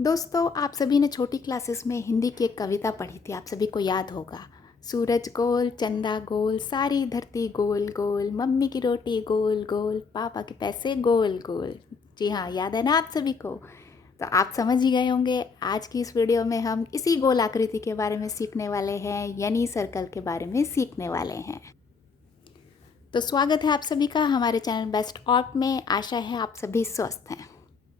दोस्तों, आप सभी ने छोटी क्लासेस में हिंदी की एक कविता पढ़ी थी। आप सभी को याद होगा। सूरज गोल, चंदा गोल, सारी धरती गोल गोल, मम्मी की रोटी गोल गोल, पापा के पैसे गोल गोल। जी हाँ, याद है ना आप सभी को। तो आप समझ ही गए होंगे, आज की इस वीडियो में हम इसी गोल आकृति के बारे में सीखने वाले हैं, यानी सर्कल के बारे में सीखने वाले हैं। तो स्वागत है आप सभी का हमारे चैनल बेस्ट ऑप में। आशा है आप सभी स्वस्थ हैं।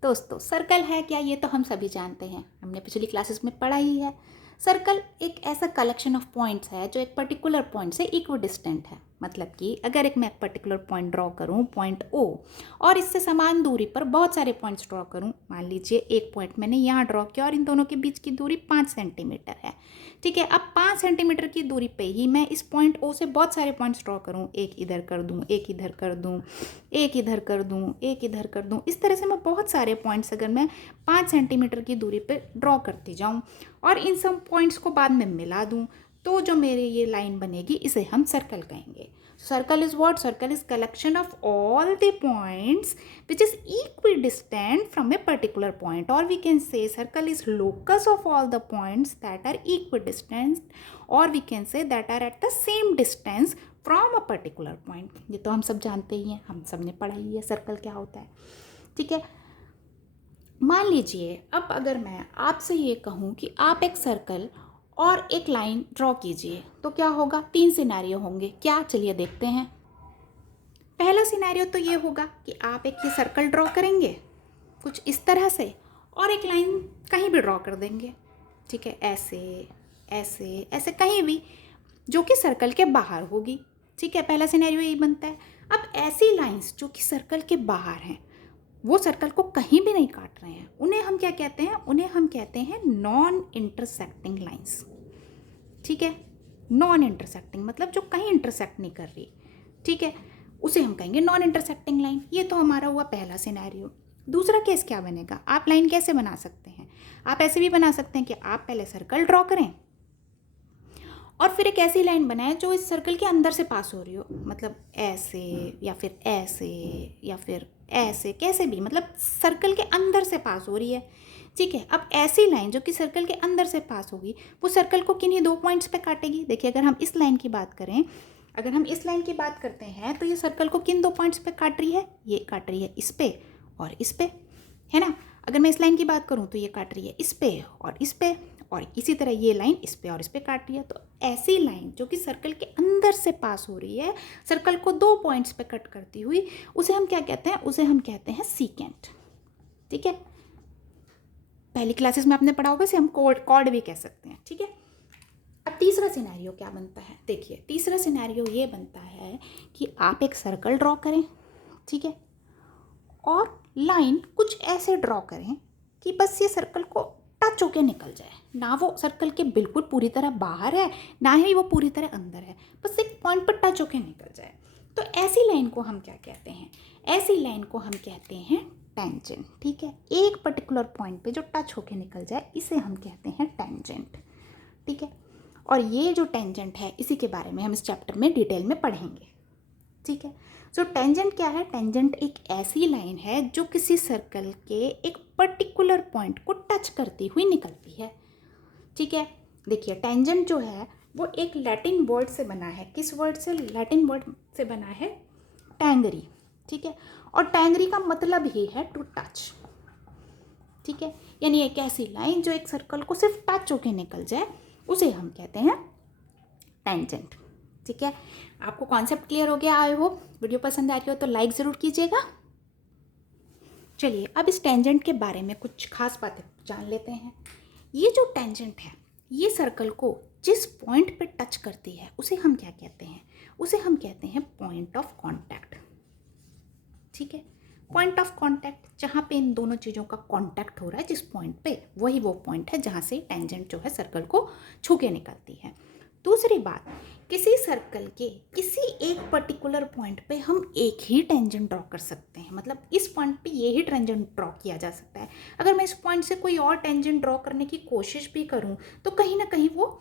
दोस्तों, सर्कल है क्या, ये तो हम सभी जानते हैं, हमने पिछली क्लासेस में पढ़ा ही है। सर्कल एक ऐसा कलेक्शन ऑफ पॉइंट्स है जो एक पर्टिकुलर पॉइंट से इक्व डिस्टेंट है। मतलब कि अगर मैं एक पर्टिकुलर पॉइंट ड्रॉ करूं, पॉइंट ओ, और इससे समान दूरी पर बहुत सारे पॉइंट्स ड्रॉ करूं। मान लीजिए एक पॉइंट मैंने यहाँ ड्रॉ किया और इन दोनों के बीच की दूरी 5 सेंटीमीटर है। ठीक है, अब 5 सेंटीमीटर की दूरी पे ही मैं इस पॉइंट ओ से बहुत सारे पॉइंट्स ड्रॉ करूं। एक इधर कर दूं, एक इधर कर दूं, एक इधर कर दूं, एक इधर कर दूं। इस तरह से मैं बहुत सारे पॉइंट्स अगर मैं 5 सेंटीमीटर की दूरी पे ड्रॉ करती जाऊं और इन सब पॉइंट्स को बाद में मिला दूं, तो जो मेरी ये लाइन बनेगी इसे हम सर्कल कहेंगे। Circle is what? Circle is collection of all the points which is equidistant from a particular point, or we can say circle is locus of all the points that are equidistant, or we can say that are at the same distance from a particular point। ये तो हम सब जानते ही हैं, हम सब ने पढ़ा ही है सर्कल क्या होता है। ठीक है, मान लीजिए अब अगर मैं आपसे ये कहूँ कि आप एक सर्कल और एक लाइन ड्रॉ कीजिए, तो क्या होगा? 3 सिनेरियो होंगे। क्या? चलिए देखते हैं। पहला सिनेरियो तो ये होगा कि आप एक ये सर्कल ड्रॉ करेंगे कुछ इस तरह से, और एक लाइन कहीं भी ड्रॉ कर देंगे। ठीक है, ऐसे ऐसे ऐसे कहीं भी, जो कि सर्कल के बाहर होगी। ठीक है, पहला सिनेरियो यही बनता है। अब ऐसी लाइंस जो कि सर्कल के बाहर हैं, वो सर्कल को कहीं भी नहीं काट रहे हैं, उन्हें हम क्या कहते हैं? उन्हें हम कहते हैं नॉन इंटरसेक्टिंग लाइंस। ठीक है, नॉन इंटरसेक्टिंग मतलब जो कहीं इंटरसेक्ट नहीं कर रही। ठीक है, उसे हम कहेंगे नॉन इंटरसेक्टिंग लाइन। ये तो हमारा हुआ पहला सिनेरियो। दूसरा केस क्या बनेगा? आप लाइन कैसे बना सकते हैं? आप ऐसे भी बना सकते हैं कि आप पहले सर्कल ड्रॉ करें और फिर एक ऐसी लाइन बनाएं जो इस सर्कल के अंदर से पास हो रही हो। मतलब ऐसे या फिर ऐसे या फिर ऐसे, कैसे भी, मतलब सर्कल के अंदर से पास हो रही है। ठीक है, अब ऐसी लाइन जो कि सर्कल के अंदर से पास होगी, वो सर्कल को किन्हीं 2 पॉइंट्स पे काटेगी। देखिए, अगर हम इस लाइन की बात करें, अगर हम इस लाइन की बात करते हैं, तो ये सर्कल को किन 2 पॉइंट्स पे काट रही है? ये काट रही है इस पे और इस पे, है ना। अगर मैं इस लाइन की बात करूँ तो ये काट रही है इस पे और इस पे, और इसी तरह ये लाइन इस पे और इस पे काट रही है। तो ऐसी लाइन जो कि सर्कल के अंदर से पास हो रही है, सर्कल को 2 पॉइंट्स पे कट करती हुई, उसे हम क्या कहते हैं? उसे हम कहते हैं सीकेंट। ठीक है, पहली क्लासेस में आपने पढ़ा होगा, इसे हम कॉर्ड भी कह सकते हैं। ठीक है, अब तीसरा सिनेरियो क्या बनता है? देखिए, तीसरा सिनेरियो ये बनता है कि आप एक सर्कल ड्रॉ करें। ठीक है, और लाइन कुछ ऐसे ड्रॉ करें कि बस ये सर्कल को टच होके निकल जाए। ना वो सर्कल के बिल्कुल पूरी तरह बाहर है, ना ही वो पूरी तरह अंदर है, बस एक पॉइंट पर टच होके निकल जाए। तो ऐसी लाइन को हम क्या कहते हैं? ऐसी लाइन को हम कहते हैं टेंजेंट। ठीक है, एक पर्टिकुलर पॉइंट पे जो टच होके निकल जाए, इसे हम कहते हैं टेंजेंट। ठीक है, और ये जो टेंजेंट है, इसी के बारे में हम इस चैप्टर में डिटेल में पढ़ेंगे। ठीक है, सो टेंजेंट क्या है? टेंजेंट एक ऐसी लाइन है जो किसी सर्कल के एक पर्टिकुलर पॉइंट को टच करती हुई निकलती है। ठीक है, देखिए, टेंजेंट जो है वो एक लैटिन वर्ड से बना है। किस वर्ड से? लैटिन वर्ड से बना है टैंगरी। ठीक है, और टैंगरी का मतलब ही है टू टच। ठीक है, यानी एक ऐसी लाइन जो एक सर्कल को सिर्फ टच होके निकल जाए, उसे हम कहते हैं टेंजेंट। ठीक है, आपको कॉन्सेप्ट क्लियर हो गया? I hope. वीडियो पसंद आ रही हो तो लाइक ज़रूर कीजिएगा। चलिए, अब इस टेंजेंट के बारे में कुछ खास बातें जान लेते हैं। ये जो टेंजेंट है, ये सर्कल को जिस पॉइंट पे टच करती है, उसे हम क्या कहते हैं? उसे हम कहते हैं पॉइंट ऑफ कांटेक्ट। ठीक है, पॉइंट ऑफ कांटेक्ट, जहाँ पे इन दोनों चीज़ों का कांटेक्ट हो रहा है, जिस पॉइंट पे, वही वो पॉइंट है जहाँ से टेंजेंट जो है सर्कल को छू के निकलती है। दूसरी बात, किसी सर्कल के किसी एक पर्टिकुलर पॉइंट पे हम एक ही टेंजेंट ड्रॉ कर सकते हैं। मतलब इस पॉइंट पे ये ही टेंजेंट ड्रॉ किया जा सकता है। अगर मैं इस पॉइंट से कोई और टेंजेंट ड्रॉ करने की कोशिश भी करूँ, तो कहीं ना कहीं वो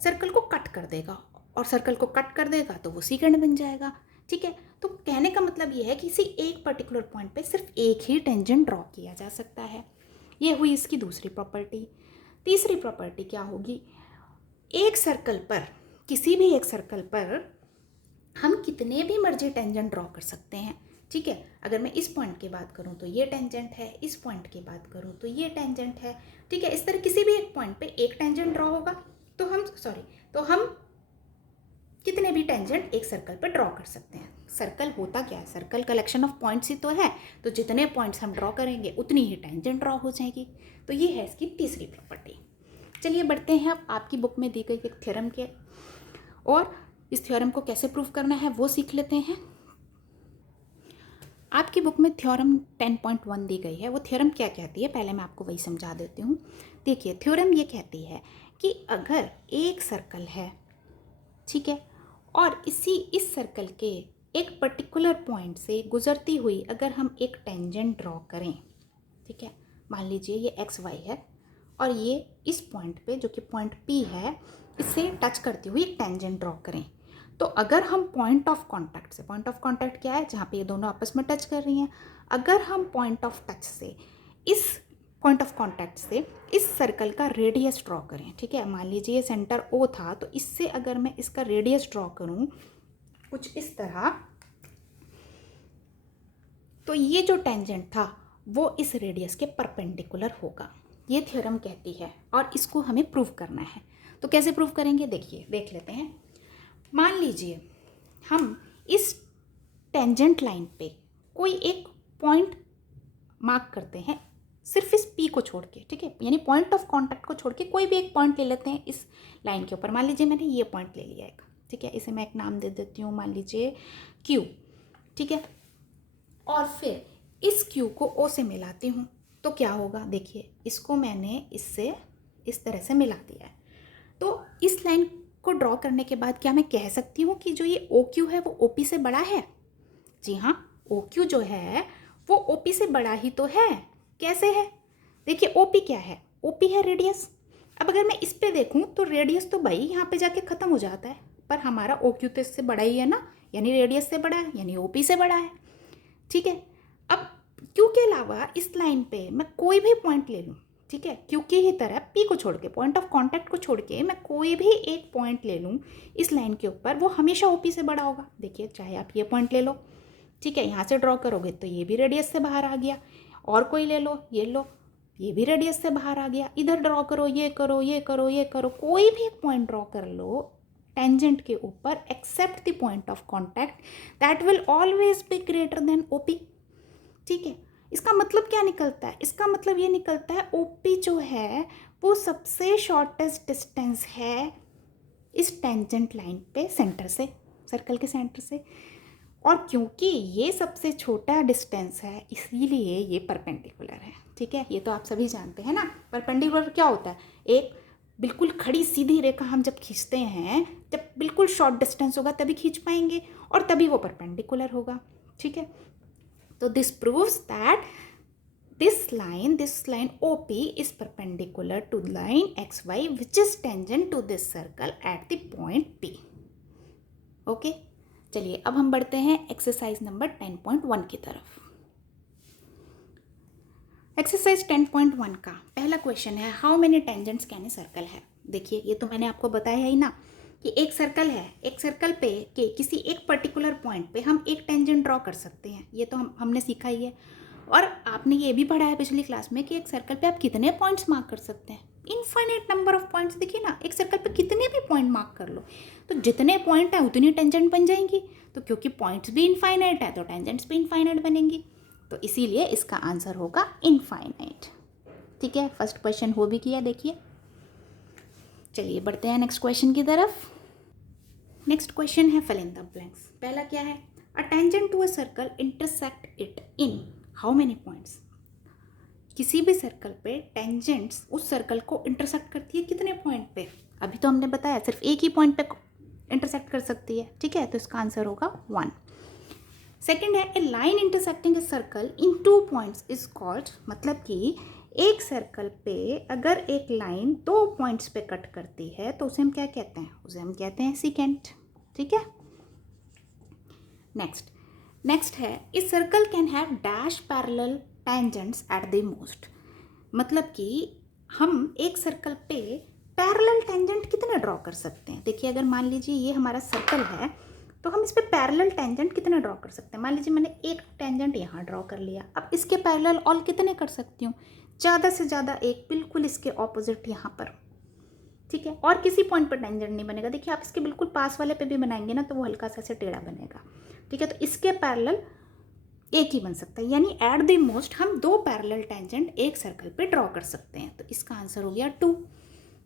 सर्कल को कट कर देगा, और सर्कल को कट कर देगा तो वो सीकेंड बन जाएगा। ठीक है, तो कहने का मतलब ये है कि किसी एक पर्टिकुलर पॉइंट पे सिर्फ एक ही टेंजेंट ड्रॉ किया जा सकता है। ये हुई इसकी दूसरी प्रॉपर्टी। तीसरी प्रॉपर्टी क्या होगी, एक सर्कल पर, किसी भी एक सर्कल पर हम कितने भी मर्जी टेंजेंट ड्रॉ कर सकते हैं। ठीक है, अगर मैं इस पॉइंट की बात करूं तो ये टेंजेंट है, इस पॉइंट की बात करूं तो ये टेंजेंट है। ठीक है, इस तरह किसी भी एक पॉइंट पे एक टेंजेंट ड्रॉ होगा तो हम कितने भी टेंजेंट एक सर्कल पे ड्रॉ कर सकते हैं। सर्कल होता क्या है, सर्कल कलेक्शन ऑफ पॉइंट्स ही तो है, तो जितने पॉइंट्स हम ड्रॉ करेंगे उतनी ही टेंजेंट ड्रॉ हो जाएगी। तो ये है इसकी तीसरी प्रॉपर्टी। चलिए बढ़ते हैं अब आपकी बुक में दी गई एक थ्योरम के, और इस थ्योरम को कैसे प्रूव करना है वो सीख लेते हैं। आपकी बुक में थ्योरम 10.1 दी गई है। वो थ्योरम क्या कहती है, पहले मैं आपको वही समझा देती हूँ। देखिए, थ्योरम ये कहती है कि अगर एक सर्कल है, ठीक है, और इस सर्कल के एक पर्टिकुलर पॉइंट से गुजरती हुई अगर हम एक टेंजेंट ड्रॉ करें, ठीक है, मान लीजिए ये एक्स वाई है और ये इस पॉइंट पे जो कि पॉइंट पी है, इससे टच करती हुई एक टेंजेंट ड्रॉ करें, तो अगर हम पॉइंट ऑफ कांटेक्ट से, पॉइंट ऑफ कांटेक्ट क्या है, जहाँ पे ये दोनों आपस में टच कर रही हैं, अगर हम पॉइंट ऑफ टच से, इस पॉइंट ऑफ कांटेक्ट से इस सर्कल का रेडियस ड्रॉ करें, ठीक है, मान लीजिए ये सेंटर ओ था, तो इससे अगर मैं इसका रेडियस ड्रॉ करूं कुछ इस तरह, तो ये जो टेंजेंट था वो इस रेडियस के परपेंडिकुलर होगा। ये थ्योरम कहती है और इसको हमें प्रूव करना है। तो कैसे प्रूव करेंगे, देखिए, देख लेते हैं। मान लीजिए हम इस टेंजेंट लाइन पे कोई एक पॉइंट मार्क करते हैं, सिर्फ इस पी को छोड़ के, ठीक है, यानी पॉइंट ऑफ कांटेक्ट को छोड़ के कोई भी एक पॉइंट ले लेते हैं इस लाइन के ऊपर। मान लीजिए मैंने ये पॉइंट ले लिया एक, ठीक है, इसे मैं एक नाम दे देती हूँ, मान लीजिए क्यू, ठीक है, और फिर इस क्यू को ओ से मिलाती हूँ, तो क्या होगा, देखिए, इसको मैंने इससे इस तरह से मिला दिया है। तो इस लाइन को ड्रॉ करने के बाद क्या मैं कह सकती हूँ कि जो ये ओ क्यू है वो ओ पी से बड़ा है? जी हाँ, ओ क्यू जो है वो ओ पी से बड़ा ही तो है। कैसे है, देखिए, ओ पी क्या है, ओ पी है रेडियस। अब अगर मैं इस पे देखूँ तो रेडियस तो भाई यहाँ पे जाके ख़त्म हो जाता है, पर हमारा ओ क्यू तो इससे बड़ा ही है ना, यानी रेडियस से बड़ा है, यानी ओ पी से बड़ा है। ठीक है, अब क्यू के अलावा इस लाइन पे मैं कोई भी पॉइंट ले लूँ, ठीक है, क्यू की ही तरह पी को छोड़ के, पॉइंट ऑफ कांटेक्ट को छोड़ के मैं कोई भी एक पॉइंट ले लूँ इस लाइन के ऊपर, वो हमेशा ओ पी से बड़ा होगा। देखिए, चाहे आप ये पॉइंट ले लो, ठीक है, यहाँ से ड्रॉ करोगे तो ये भी रेडियस से बाहर आ गया, और कोई ले लो, ये भी रेडियस से बाहर आ गया, इधर ड्रॉ करो, ये करो, ये करो, ये करो, कोई भी एक पॉइंट ड्रॉ कर लो टेंजेंट के ऊपर, except the point of contact, that will always be greater than OP. ठीक है, इसका मतलब क्या निकलता है, इसका मतलब ये निकलता है ओपी जो है वो सबसे शॉर्टेस्ट डिस्टेंस है इस टेंजेंट लाइन पे सेंटर से, सर्कल के सेंटर से, और क्योंकि ये सबसे छोटा डिस्टेंस है इसीलिए ये परपेंडिकुलर है। ठीक है, ये तो आप सभी जानते हैं ना, परपेंडिकुलर क्या होता है, एक बिल्कुल खड़ी सीधी रेखा हम जब खींचते हैं, जब बिल्कुल शॉर्ट डिस्टेंस होगा तभी खींच पाएंगे और तभी वो परपेंडिकुलर होगा। ठीक है, तो this proves that this line OP is perpendicular to line XY which is tangent to this circle at the point P. Okay, चलिए अब हम बढ़ते हैं एक्सरसाइज नंबर 10.1 की तरफ। एक्सरसाइज 10.1 का पहला क्वेश्चन है, how many tangents can a circle है। देखिए, ये तो मैंने आपको बताया ही ना कि एक सर्कल है, एक सर्कल पे के किसी एक पर्टिकुलर पॉइंट पे हम एक टेंजेंट ड्रॉ कर सकते हैं, ये तो हमने सीखा ही है। और आपने ये भी पढ़ा है पिछली क्लास में कि एक सर्कल पे आप कितने पॉइंट्स मार्क कर सकते हैं, इनफाइनाइट नंबर ऑफ पॉइंट्स। देखिए ना, एक सर्कल पे कितने भी पॉइंट मार्क कर लो, तो जितने पॉइंट है उतनी टेंजेंट बन जाएंगी, तो क्योंकि पॉइंट्स भी इनफाइनाइट है तो टेंजेंट्स भी इनफाइनाइट बनेंगी, तो इसीलिए इसका आंसर होगा इनफाइनाइट। ठीक है, फर्स्ट क्वेश्चन हो भी किया। देखिए, चलिए बढ़ते हैं नेक्स्ट क्वेश्चन की तरफ। नेक्स्ट क्वेश्चन है फिल इन द ब्लैंक्स। पहला क्या है, a tangent to a circle intersect it in how many points. किसी भी सर्कल पे टेंजेंट्स उस सर्कल को इंटरसेक्ट करती है कितने पॉइंट पे, अभी तो हमने बताया सिर्फ एक ही पॉइंट पे इंटरसेक्ट कर सकती है। ठीक है, तो इसका आंसर होगा 1। सेकेंड है, a line intersecting a circle in 2 points is called, मतलब कि एक सर्कल पे अगर एक लाइन 2 पॉइंट्स पे कट करती है तो उसे हम क्या कहते हैं, उसे हम कहते हैं सीकेंट। ठीक है, नेक्स्ट है, इस circle can have dash parallel tangents at the most. मतलब कि हम एक सर्कल पे पैरेलल टेंजेंट कितने ड्रॉ कर सकते हैं। देखिए अगर मान लीजिए ये हमारा सर्कल है तो हम इस पे पैरेलल टेंजेंट कितने ड्रॉ कर सकते हैं। मान लीजिए मैंने एक टेंजेंट यहाँ ड्रॉ कर लिया, अब इसके पैरेलल और कितने कर सकती हूँ, ज़्यादा से ज़्यादा एक, बिल्कुल इसके ऑपोजिट यहाँ पर, ठीक है। और किसी पॉइंट पर टेंजेंट नहीं बनेगा। देखिए आप इसके बिल्कुल पास वाले पे भी बनाएंगे ना तो वो हल्का सा ऐसे टेढ़ा बनेगा, ठीक है। तो इसके पैरेलल एक ही बन सकता है, यानी एट द मोस्ट हम दो पैरेलल टेंजेंट एक सर्कल पे ड्रॉ कर सकते हैं। तो इसका आंसर हो गया 2,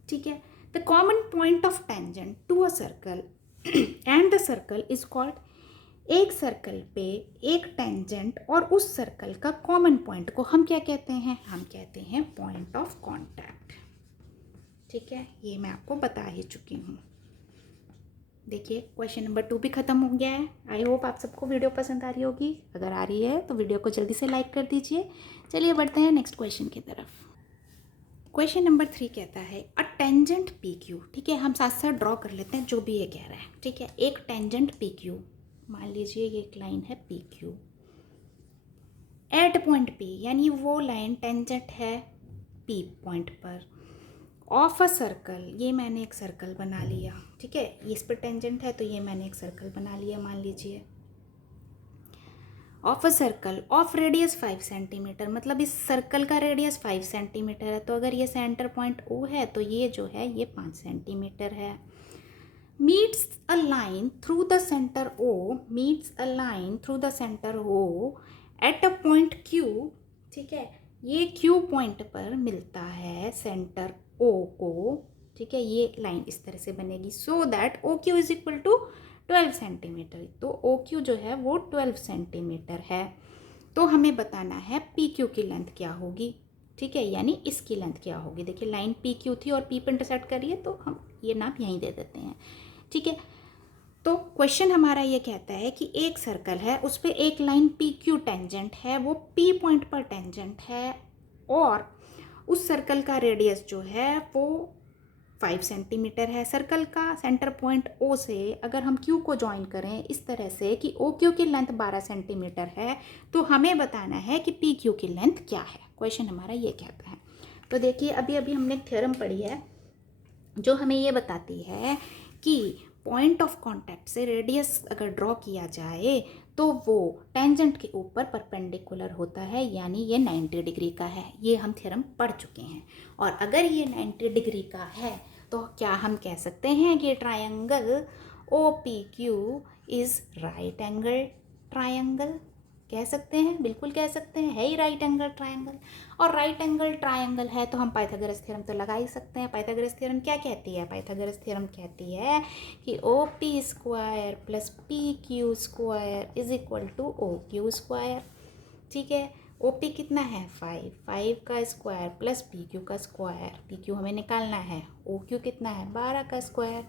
ठीक है। The common point of tangent to a circle and the circle is called, एक सर्कल पे एक टेंजेंट और उस सर्कल का कॉमन पॉइंट को हम क्या कहते हैं, हम कहते हैं पॉइंट ऑफ कांटेक्ट, ठीक है। ये मैं आपको बता ही चुकी हूँ। देखिए क्वेश्चन नंबर 2 भी ख़त्म हो गया है। आई होप आप सबको वीडियो पसंद आ रही होगी। अगर आ रही है तो वीडियो को जल्दी से लाइक कर दीजिए। चलिए बढ़ते हैं नेक्स्ट क्वेश्चन की तरफ। क्वेश्चन नंबर 3 कहता है अ टेंजेंट पी क्यू, ठीक है। हम साथ साथ ड्रॉ कर लेते हैं जो भी ये कह रहा है, ठीक है। एक टेंजेंट पी क्यू, मान लीजिए ये एक लाइन है P Q at point P, यानी वो लाइन टेंजेंट है पी पॉइंट पर, ऑफ अ सर्कल, ये मैंने एक सर्कल बना लिया, ठीक है। इस पर टेंजेंट है तो ये मैंने एक सर्कल बना लिया, मान लीजिए of a circle of radius 5 centimetre, मतलब इस सर्कल का रेडियस 5 सेंटीमीटर है। तो अगर ये सेंटर पॉइंट ओ है तो ये जो है ये 5 सेंटीमीटर है। Meets a line through the centre O, meets a line through the centre O at a point Q, ठीक है। ये क्यू पॉइंट पर मिलता है सेंटर ओ को, ठीक है। ये लाइन इस तरह से बनेगी so that O Q is equal to 12 centimetre. तो ओ क्यू जो है वो 12 सेंटीमीटर है। तो हमें बताना है पी क्यू की लेंथ क्या होगी, ठीक है, यानी इसकी लेंथ क्या होगी। देखिए लाइन पी क्यू थी और पी पे इंटरसेक्ट कर रही है तो हम ये नाप यहीं दे देते हैं, ठीक है। तो क्वेश्चन हमारा ये कहता है कि एक सर्कल है उस पर एक लाइन पी क्यू टेंजेंट है, वो पी पॉइंट पर टेंजेंट है और उस सर्कल का रेडियस जो है वो 5 सेंटीमीटर है। सर्कल का सेंटर पॉइंट ओ से अगर हम क्यू को ज्वाइन करें इस तरह से कि ओ क्यू की लेंथ 12 सेंटीमीटर है तो हमें बताना है कि पी क्यू की लेंथ क्या है। क्वेश्चन हमारा ये कहता है। तो देखिए अभी अभी हमने एक थ्योरम पढ़ी है जो हमें ये बताती है कि पॉइंट ऑफ कांटेक्ट से रेडियस अगर ड्रॉ किया जाए तो वो टेंजेंट के ऊपर परपेंडिकुलर होता है, यानी ये 90 डिग्री का है। ये हम थ्योरम पढ़ चुके हैं। और अगर ये 90 डिग्री का है तो क्या हम कह सकते हैं कि triangle O P Q is right angle triangle, कह सकते हैं, बिल्कुल कह सकते हैं, है ही राइट एंगल ट्रायंगल। और राइट एंगल ट्रायंगल है तो हम पाइथागोरस थ्योरम तो लगा ही सकते हैं। पाइथागोरस थ्योरम क्या कहती है, पाइथागोरस थ्योरम कहती है कि O P square plus P Q square is equal to O Q square, ठीक है। ओ पी कितना है 5, 5 का स्क्वायर प्लस पी क्यू का स्क्वायर, पी क्यू हमें निकालना है, ओ क्यू कितना है 12 का स्क्वायर,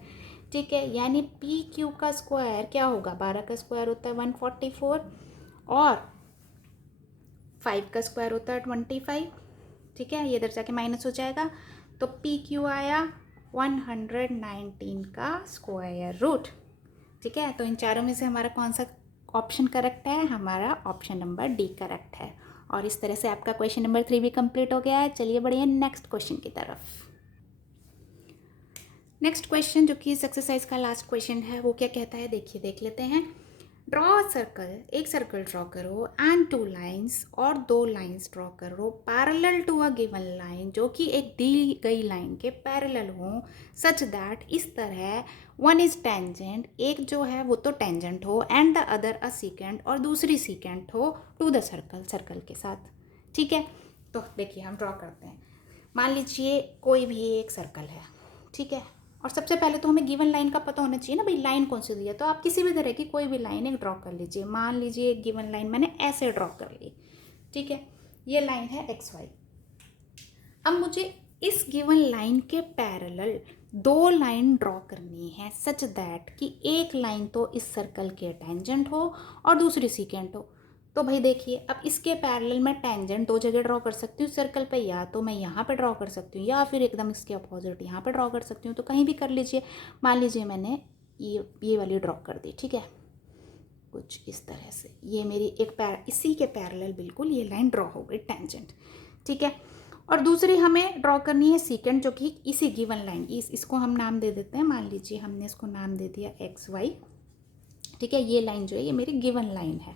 ठीक है। यानी पी क्यू का स्क्वायर क्या होगा, 12 का स्क्वायर होता है 144 और 5 का स्क्वायर होता है 25, ठीक है। ये इधर जाके माइनस हो जाएगा तो पी क्यू आया 119 का स्क्वायर रूट, ठीक है। तो इन चारों में से हमारा कौन सा ऑप्शन करेक्ट है, हमारा ऑप्शन नंबर डी करेक्ट है। और इस तरह से आपका क्वेश्चन नंबर 3 भी कंप्लीट हो गया है। चलिए बढ़िए नेक्स्ट क्वेश्चन की तरफ। नेक्स्ट क्वेश्चन जो कि इस एक्सरसाइज का लास्ट क्वेश्चन है वो क्या कहता है, देखिए देख लेते हैं। ड्रॉ अ सर्कल, एक सर्कल ड्रॉ करो एंड 2 लाइन्स, और 2 लाइन्स ड्रॉ करो parallel to a given line, जो कि एक दी गई लाइन के पैरेलल हों, सच दैट, इस तरह, वन इज टेंजेंट, एक जो है वो तो टेंजेंट हो, and the other a secant, और दूसरी सीकेंट हो टू द सर्कल, सर्कल के साथ, ठीक है। तो देखिए हम ड्रॉ करते हैं। मान लीजिए कोई भी एक सर्कल है, ठीक है। और सबसे पहले तो हमें गिवन लाइन का पता होना चाहिए ना, भाई लाइन कौन सी दी है। तो आप किसी भी तरह की कोई भी लाइन एक ड्रॉ कर लीजिए। मान लीजिए एक गिवन लाइन मैंने ऐसे ड्रॉ कर ली, ठीक है। ये लाइन है एक्स वाई। अब मुझे इस गिवन लाइन के पैरेलल 2 लाइन ड्रॉ करनी है सच दैट कि एक लाइन तो इस सर्कल के टेंजेंट हो और दूसरी सीकेंट हो। तो भाई देखिए अब इसके पैरेलल मैं टेंजेंट 2 जगह ड्रॉ कर सकती हूँ सर्कल पे, या तो मैं यहाँ पे ड्रॉ कर सकती हूँ या फिर एकदम इसके अपोजिट यहाँ पे ड्रॉ कर सकती हूँ। तो कहीं भी कर लीजिए। मान लीजिए मैंने ये वाली ड्रॉ कर दी, ठीक है, कुछ इस तरह से। ये मेरी एक इसी के पैरेलल बिल्कुल ये लाइन ड्रॉ हो गई टेंजेंट, ठीक है। और दूसरी हमें ड्रॉ करनी है सीकेंट, जो कि इसी गिवन लाइन, इसको हम नाम दे देते हैं। मान लीजिए हमने इसको नाम दे दिया एक्स वाई, ठीक है। ये लाइन जो है ये मेरी गिवन लाइन है,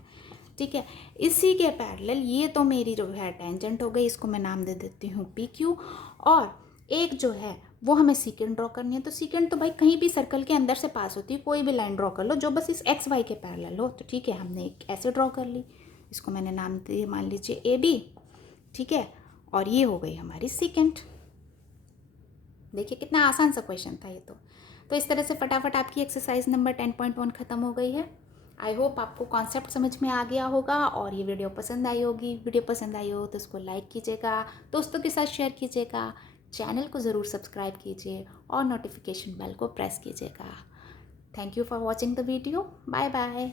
ठीक है। इसी के पैरेलल ये तो मेरी जो है टेंजेंट हो गई, इसको मैं नाम दे देती हूँ पी क्यू। और एक जो है वो हमें सीकेंट ड्रॉ करनी है। तो सीकेंट तो भाई कहीं भी सर्कल के अंदर से पास होती है, कोई भी लाइन ड्रॉ कर लो जो बस इस एक्स वाई के पैरेलल हो। तो ठीक है, हमने एक ऐसे ड्रॉ कर ली, इसको मैंने नाम दिया मान लीजिए ए बी, ठीक है। और ये हो गई हमारी सीकेंट। देखिए कितना आसान सा क्वेश्चन था ये तो इस तरह से फटाफट आपकी एक्सरसाइज नंबर 10.1 ख़त्म हो गई है। आई होप आपको कॉन्सेप्ट समझ में आ गया होगा और ये वीडियो पसंद आई होगी। वीडियो पसंद आई हो तो उसको लाइक कीजिएगा, दोस्तों के साथ शेयर कीजिएगा, चैनल को ज़रूर सब्सक्राइब कीजिए और नोटिफिकेशन बेल को प्रेस कीजिएगा। Thank you for watching the video. Bye bye.